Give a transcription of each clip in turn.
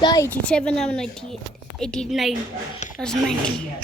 The 87, I'm 90, 89. That's 90.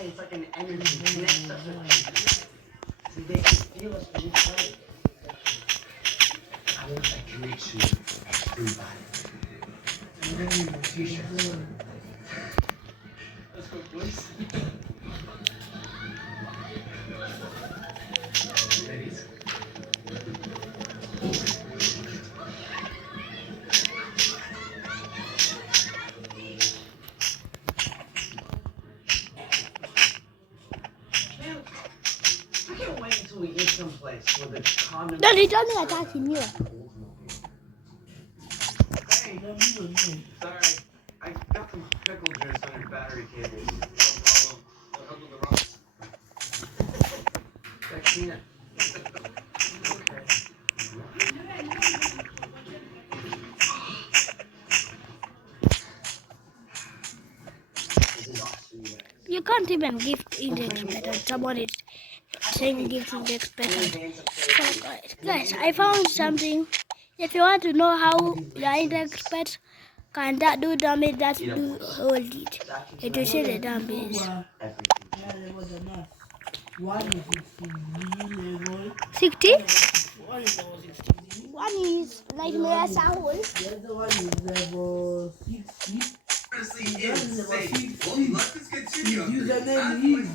It's like an energy connects us. They can feel us when we play. I want that connection through body. T-shirts. Let's go, boys. Ladies. I can't wait until we get someplace where the condom. Daddy, tell me like I can hear. Hey, sorry. I got some pickle juice on your battery cables. No problem. I'll help with the rocks. I can't. Okay. This is awesome, you guys. You can't even gift index better. Someone is saying gift index better. So guys, I found something. If you want to know how the index pets can that do damage, that do hold it. It will say the damage. 60? One is like my sound. The other one is level 60. Username is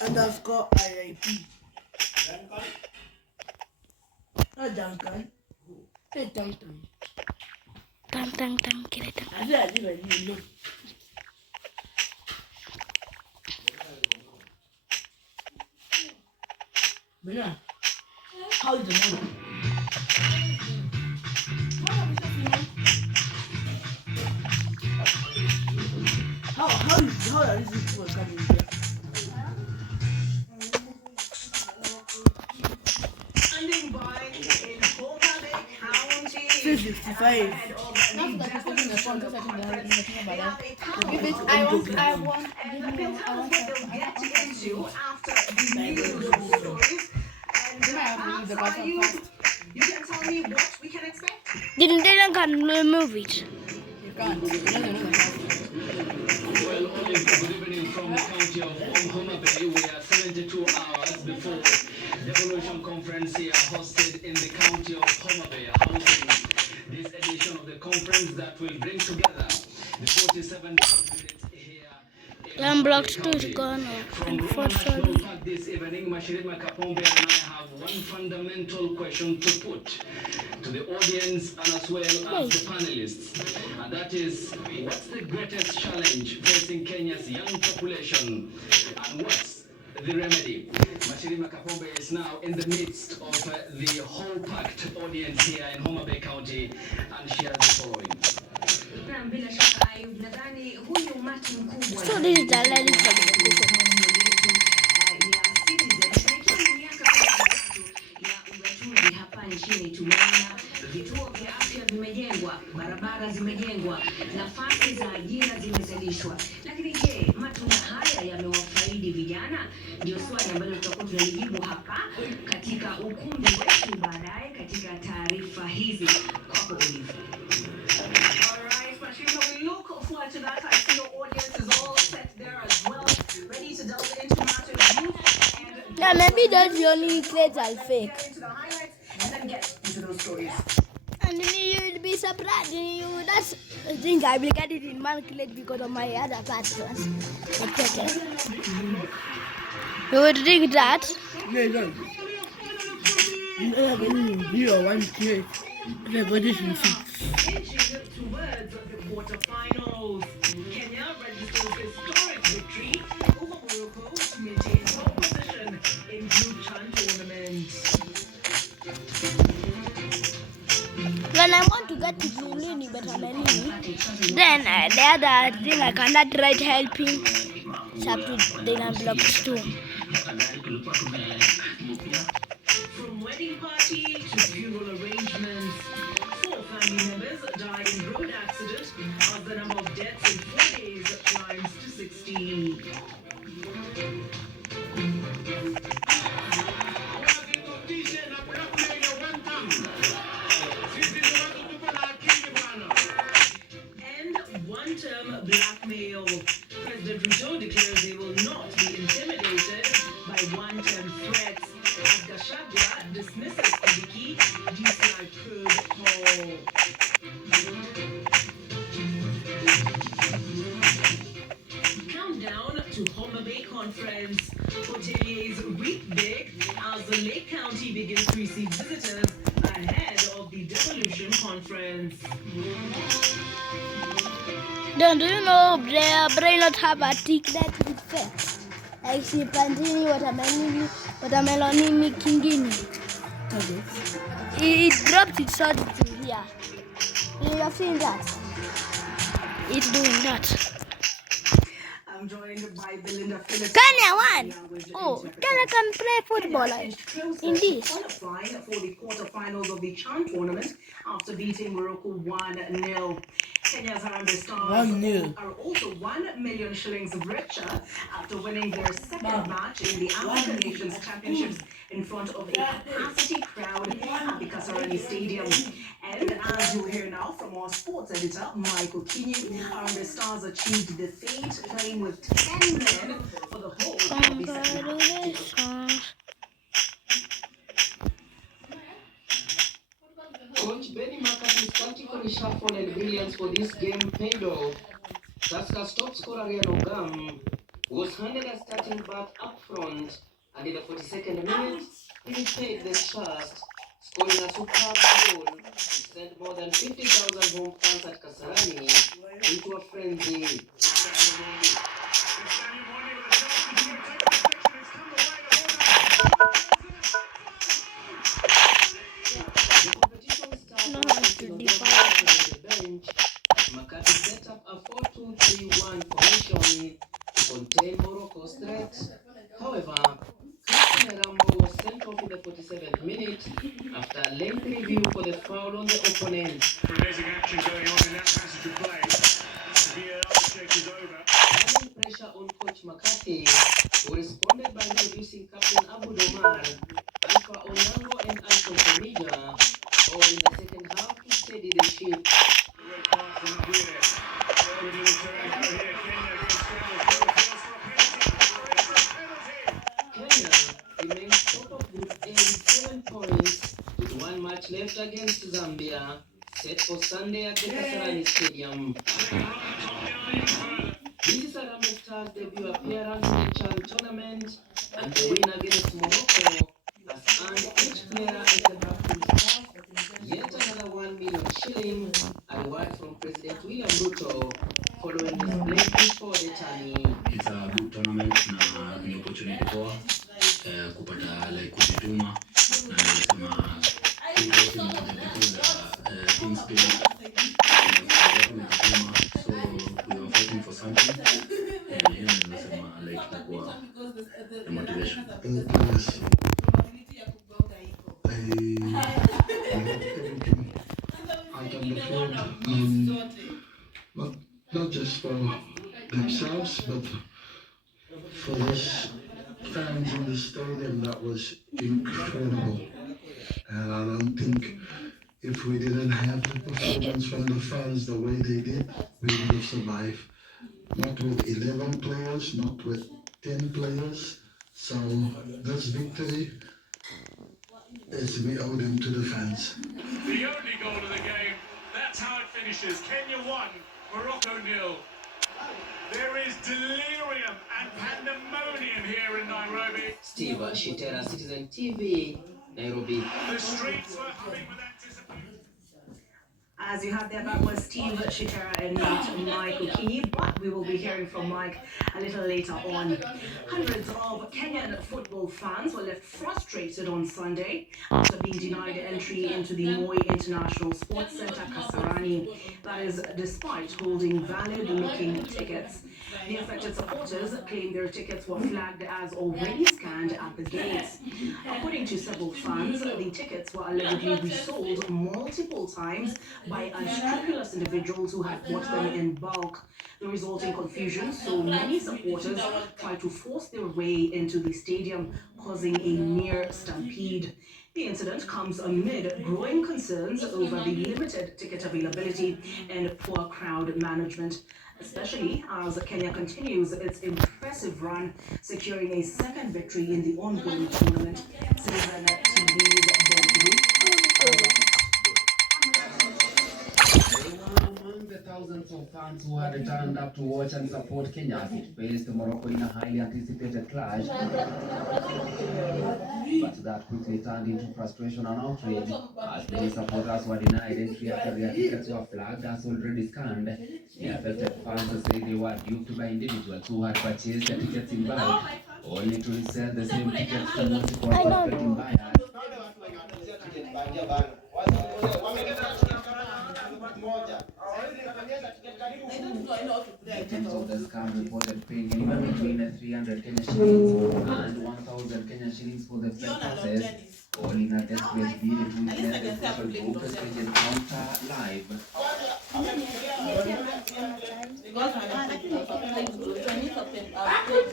Samsung_RIP. Not Duncan. Hey, Duncan. Tang, get it. I said I didn't even know. Bena, how is the money? How are these people coming here? Standing by in Homa County. 355. Not the person in the front that's actually the thing about that. If If it's, I want, and they'll get into after the news stories. And the perhaps you can tell me what we can expect. Didn't they can remove it? You can't. Well, only good evening from the county of Homa Bay. We are 72 hours before the Evolution Conference here hosted in the county of Homa Bay, housing this edition of the conference that will bring together the 47 presidents here. Block 2 is gone. From Roma National Park this evening, Mashirima Kapombe and I have one fundamental question to put to the audience and as well as the panelists. And that is, what's the greatest challenge facing Kenya's young population and what's the remedy? Mashirima Kapombe is now in the midst of the whole packed audience here in Homa Bay County and she has the following. Bila shaka Ayub, nadhani huyu umati mkubwa So this is the lady from the ya Citizen ikiwa miaka 13 ya ugatuzi hapa nchini. Tumeona vituo vya afya vimejengwa, barabara zimejengwa, nafasi za ajira zimezalishwa. Lakini je, matunda haya yamewafaidi vijana? Ndio swali ambalo tutakuwa tunalijibu hapa katika ukumbi wetu baadaye katika taarifa hizi kwako Olive. We look forward to that. I see your audience is all set there as well, ready to delve into matters youth and Yeah, maybe that's the only crates are fake. into the highlights and then get into those stories. And then you'll be surprised. That's the thing. I will get it in one crate because of my other platforms. Okay. You would think that. No. You don't have any you or one kid. The position 6. Inching towards the quarterfinals. Kenya registers historic victory over Morocco to maintain top position in Group Chan tournament. when I want to get to Zulini Betamelini, then the other thing I cannot write helping is up to the blocks too. From wedding party to funeral arrangements, 4 family members died in road accident as the number of deaths in 4 days climbs to 16. And one-term blackmail. President Ruto declares they will not be intimidated by one-term threats as Gachagua dismisses Kindiki DCI probe call. Countdown to Homa Bay Conference. Hoteliers reap big as the Lake County begins to receive visitors ahead of the Devolution Conference. Then do you know brain not have a tick that is fair? Like she planting watermelon kingini. It dropped its sword to here. You have seen that? It's doing that. I'm joined by Belinda Phillips. Kenya won! Oh, Kenya can play football in this. Qualifying for the quarterfinals of the CHAN tournament after beating Morocco 1-0. Kenya's Harambee Stars 1-0. are also 1 million shillings richer after winning their second match in the African Nations Championships in front of a capacity crowd at the Kasarani Stadium. And as you hear now from our sports editor, Michael Kinyi, Harambee Stars achieved the feat, playing with 10 men for the whole of the second half. Coach Benny McCarthy's tactical reshuffle and brilliance for this game paid off. Tuskers top scorer Ryan Ogam was handed a starting bat up front, and in the 42nd minute, he repaid the trust, scoring a superb goal. He sent more than 50,000 home fans at Kasarani into a frenzy. McCarthy set up a 4-2-3-1 formation to contain Morocco's threat. However, Christian Rambo was sent off in the 47th minute after a lengthy review for the foul on the opponent. Amazing action going on in that passage of play. VAR check is over. Adding pressure on Coach McCarthy, who responded by introducing Captain Abu Domar, Alpha Onyango and Alton Komija, all in the second half to steady the ship. Red card from Guire. Good little turn out here. Kenya remains top of Group A with 7 points, with 1 match left against Zambia, set for Sunday at the Kasarani Stadium. This is Harambee Stars' debut appearance in the CHAN tournament, and the win against Morocco has earned each player at the Blackpool Stars yet another 1 million shilling, a reward from President William Ruto following his play before the tourney. It's a good tournament na ni opportunity poa kupata like kujituma na nasema because things big so we are fighting for something and nasema like kwa the motivation. Yes. Out on the field, not just for themselves, but for us fans in the stadium. That was incredible, and I don't think if we didn't have the performance from the fans the way they did, we would have survived. Not with 11 players, not with 10 players. So this victory is we owe them to the fans. The only goal of the game. That's how it finishes. Kenya 1, Morocco 0. There is delirium and pandemonium here in Nairobi. Steve Shitera, Citizen TV, Nairobi. The streets were humming with anticipation. As you heard there, that was Steve Shitera and not Mike Okinyi, but we will be hearing from Mike a little later on. Hundreds of Kenyan football fans were left frustrated on Sunday after being denied entry into the Moi International Sports Centre, Kasarani. That is despite holding valid-looking tickets. The affected supporters claim their tickets were flagged as already scanned at the gates. According to several fans, the tickets were allegedly resold multiple times by unscrupulous individuals who had bought them in bulk. The resulting confusion saw many supporters try to force their way into the stadium, causing a near stampede. The incident comes amid growing concerns over the limited ticket availability and poor crowd management, especially as Kenya continues its impressive run, securing a second victory in the ongoing tournament. Citizen TV's Ben Among the thousands of fans who had turned up to watch and support Kenya as it faced Morocco in a highly anticipated clash, but that quickly turned into frustration and outrage as many supporters were denied entry after their tickets were flagged as already scanned. The affected fans say they were duped by individuals who had purchased the tickets in bulk, only to resell the same tickets to multiple prospective buyers. Victims of the scam reported paying anywhere between 300 Kenya shillings and 1,000 Kenya shillings for the flight passes, all in a desperate bid to witness the social group stage encounter live.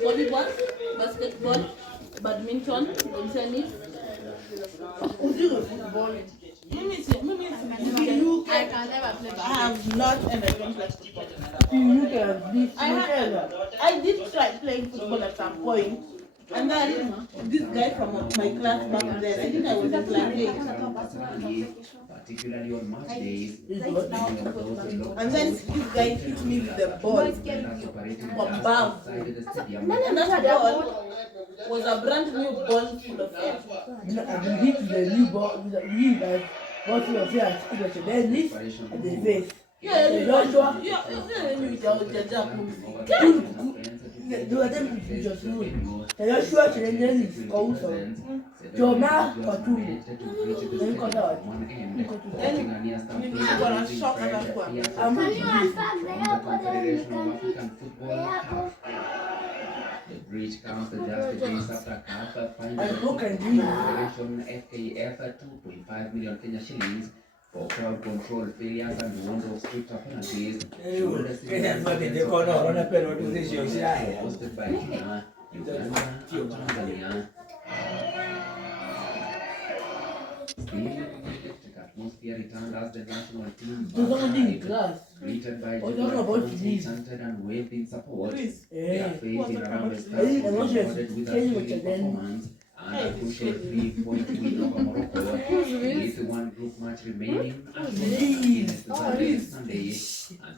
Volleyball, basketball, badminton, tennis. I can never play. I have not, and I don't like football. I did try playing football at some point, and then this guy from my class back then, I think I was in class 8. Particularly on match days, and then this guy hit me with the ball from above. And that ball was a brand new ball full of air. And hit the new ball, what you say, I the knees and the face. Yeah, Joshua. Joshua Cheneni is also Joma Patumi. The breach comes just days after CAF finally Federation FKF 2.5 million Kenya shillings for crowd control failures and warned of stricter penalties. Hosted by Kenya, Uganda, and Tanzania. Still, atmosphere returned as the national team greeted by fans chanted and waved in support. Their faith in Harambee Stars was rewarded with a thrilling performance and a crucial 3-point win over Morocco, with one group match remaining against Sunday.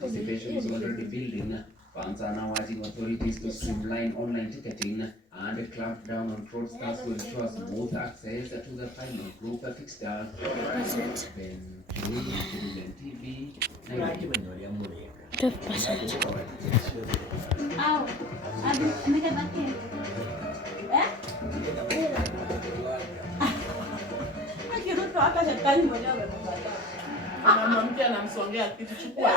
Anticipation is already building. Fans are now urging authorities to streamline online ticketing and clamp down on fraudsters to ensure smooth access to the final group fixture. Ben Citizen TV, Nairobi. 12%. Anamwambia anamsongea kitu chukua.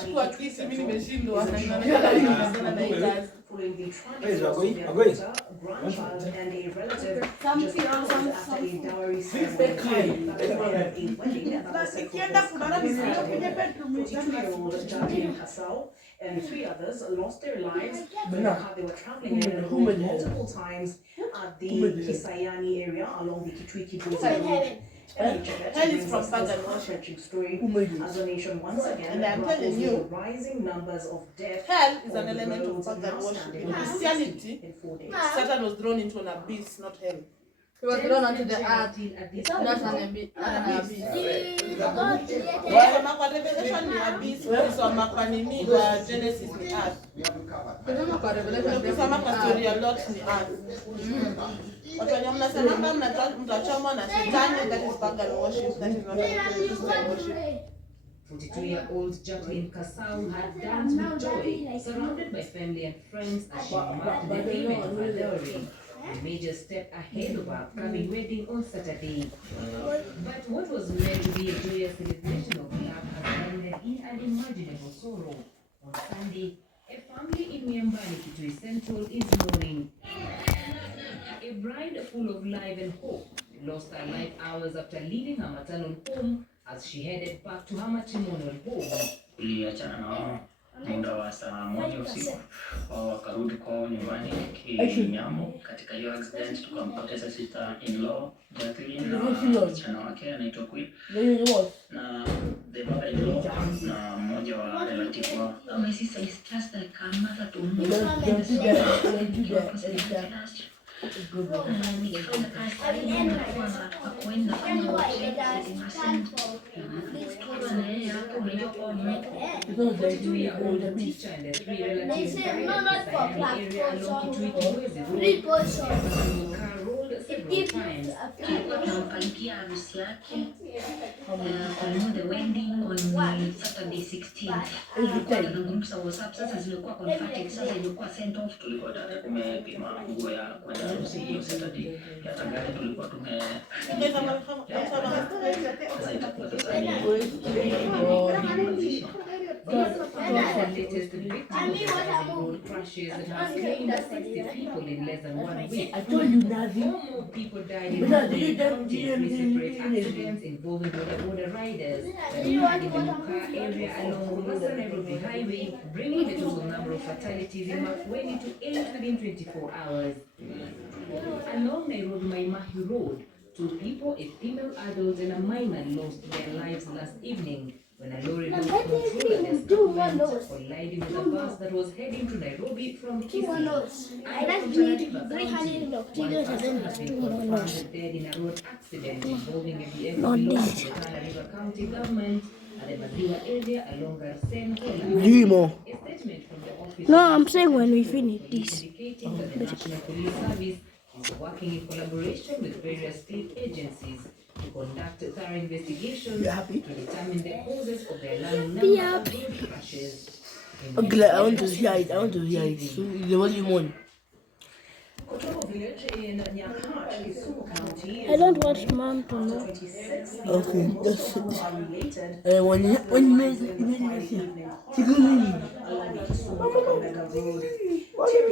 Chukua kisi mimi nimeshindwa na inaonekana na ijazi. Following the tragic loss of their daughter, grandchild, and a relative just hours after a dowry ceremony. A wedding that was set for Saturday. 42-year-old Jacqueline Kasau and 3 others lost their lives when the car they were traveling in rolled multiple times at the Kisayani area along the Kitui-Kibuzi Road. Hell is from Pagan story as a nation once again and I'm telling you, the rising numbers of death. Hell is an element of pagan worship. In Christianity, Satan was thrown into an abyss, not hell. He was thrown onto the earth, not an abyss. Walisoma kwa Revelation ni abyss, walisoma kwa nini kwa Genesis ni earth. Kusoma kwa Revelation, kusoma kwa story ya Lot ni earth. Watu wenye mnasema kama mtachomwa na Shetani, that is pagan worship, that is not Christian worship. 42-year-old Jacqueline Kasau had danced with joy, surrounded by family and friends as she marked the payment of her dowry, a major step ahead of her upcoming wedding on Saturday. But what was meant to be a joyous celebration of love has ended in unimaginable sorrow. On Sunday, a family in Miambani, Kitui Central, is mourning. A bride full of life and hope lost her life hours after leaving her maternal home as she headed back to her matrimonial home. Tuliachana na wao muda wa saa 1 usiku, wao wakarudi kwao nyumbani Kinyamo. Katika hiyo accident tukampoteza sister-in-law Jacqueline na msichana wake anaitwa Queen na the mother-in-law na mmoja wa relative wao. My sister is just like a mother to me. The teacher and the 3 relatives died at the area along Kitui Road. Car rolled several times. Tukampangia harusi yake on the wedding on Saturday 16th. Tunazungumza WhatsApp sasa zimekuwa converted, sasa imekuwa sent off. Tulikuwa tayari tumepima nguo ya kwenda harusi hiyo Saturday. Hata gari tulikuwa tume sasa itakuwa sasa ni latest victims of road crashes that has claimed 60 people in less than 1 week. I told you nothing. 4 more people died in the county of 3 separate accidents involving border riders that occurred in the Muka area along Mombasa Nairobi Highway, bringing the total number of fatalities in Makueni to 8 within 24 hours. Along Nairobi Maimahi Road, 2 people, a female adult and a minor, lost their lives last evening when a lorry lost control and escapement colliding with a bus that was heading to Nairobi from Kisii. I like to eat 300 kilos and then Has been 2 confirmed dead in a road accident involving a vehicle belonging to the Tana River County government at the Maziwa area along Garsen. A statement from the office. No, I'm saying when we finish this. Indicating that the National Police Service is working in collaboration with various state agencies to conduct thorough investigations to determine the causes of the alarming number of road crashes. Okay, I want to hear it. So, the volume on. I don't want mom to know. Okay, that's it. When you made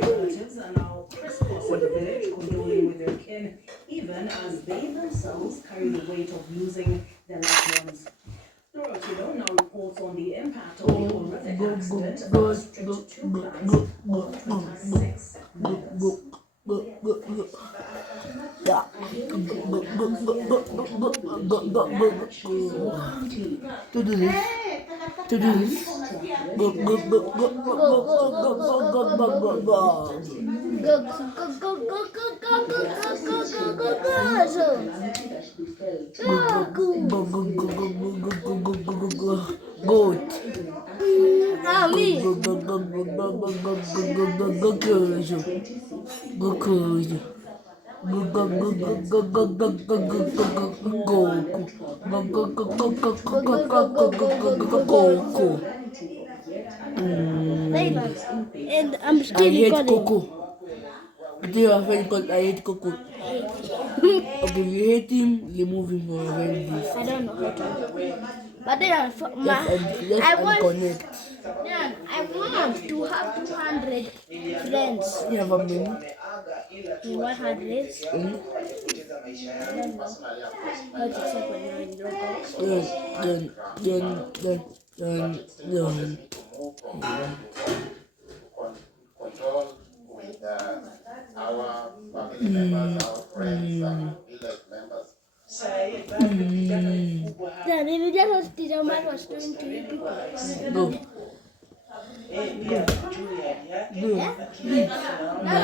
relatives are now pressing for the village, condoling with their kin, even as they themselves carry the weight of losing their loved ones. Dorothy now reports on the impact of the horrific accident that was stripped 2 plants of 26 minutes. To do this. Goat. And I'm still I hate recording. Coco. I tell a friend called I hate Coco. Okay, if you hate him, remove him from your friend list. I don't know how to. But then Let's unconnect. I want to have 200 friends. You have a many? 100. Then. Control with our family members, our friends, village members. Yeah, they just was the man was doing to you people. Go. That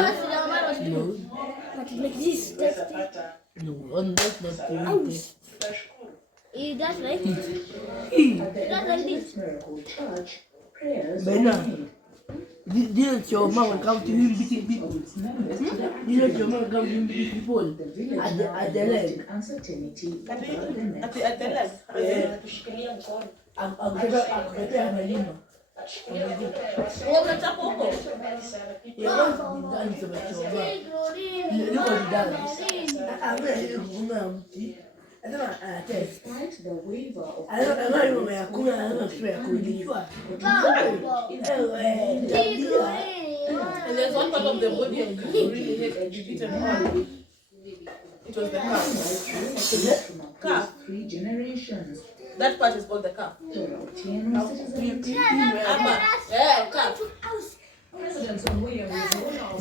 was the man was doing. But like this, testing. on that not He does like this. He. He does like this. Bena, did your mom come to him beating people? Did your mom come to him beating people at the leg? At the leg. Akupepea malima. Umechapa huko? Ndani tumechoma. Niko ndani. Ile kuna mti. Anasema test. Anasema hiyo ya kuna anasema sio ya kujijua. And there's one part of the body I really hate and beaten on. It was the calf. Three generations. That part is called the calf. Calf.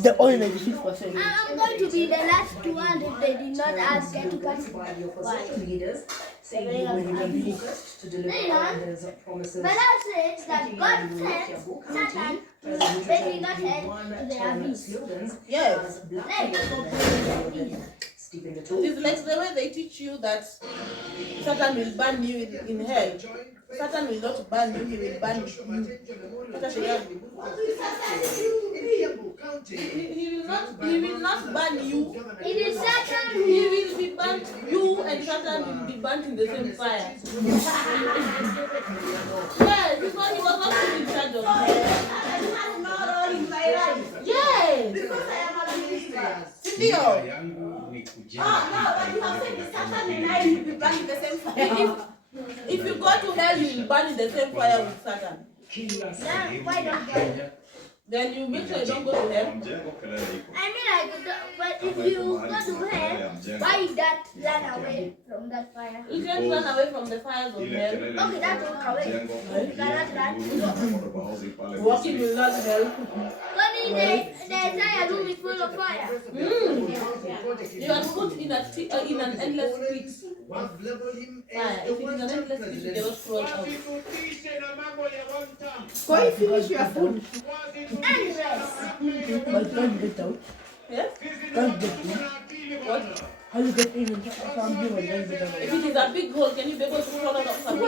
The oil 96%. I'm going to be the last one if they did not ask them to participate. Saying you will be focused to deliver Rwanda's promises. But I said that God sent Satan to bring us to the abyss. Yes. Stephen It's like the way they teach you that Satan will burn you in hell. Satan will not burn you, he will burn you. He will not burn you. It is Satan He will be burnt. You and Satan will be burnt in the same fire. Yes, because he was not in charge of hell. Yes. Because I am a minister. Sindio? If you go to hell, you will burn in the same fire with Satan. Why don't you? Then you make sure you don't go to hell. I mean, but if you go to hell, why you that run away from that fire? You can't run away from the fires of hell. Okay, that's walk away. You cannot run. Walking will not help. Only the entire room is full of fire. You are put in an endless pit. Fire. If it is an endless pit, you cannot crawl out. Go and finish your food. And rest. But can't get out. Yes? Can't get in. What? How you get in and get out? If it is a big hole, can you be able to crawl out of something?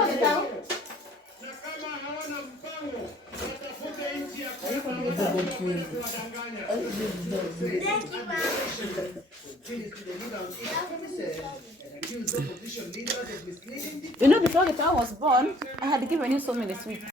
You know, before the child was born, I had given you so many sweets.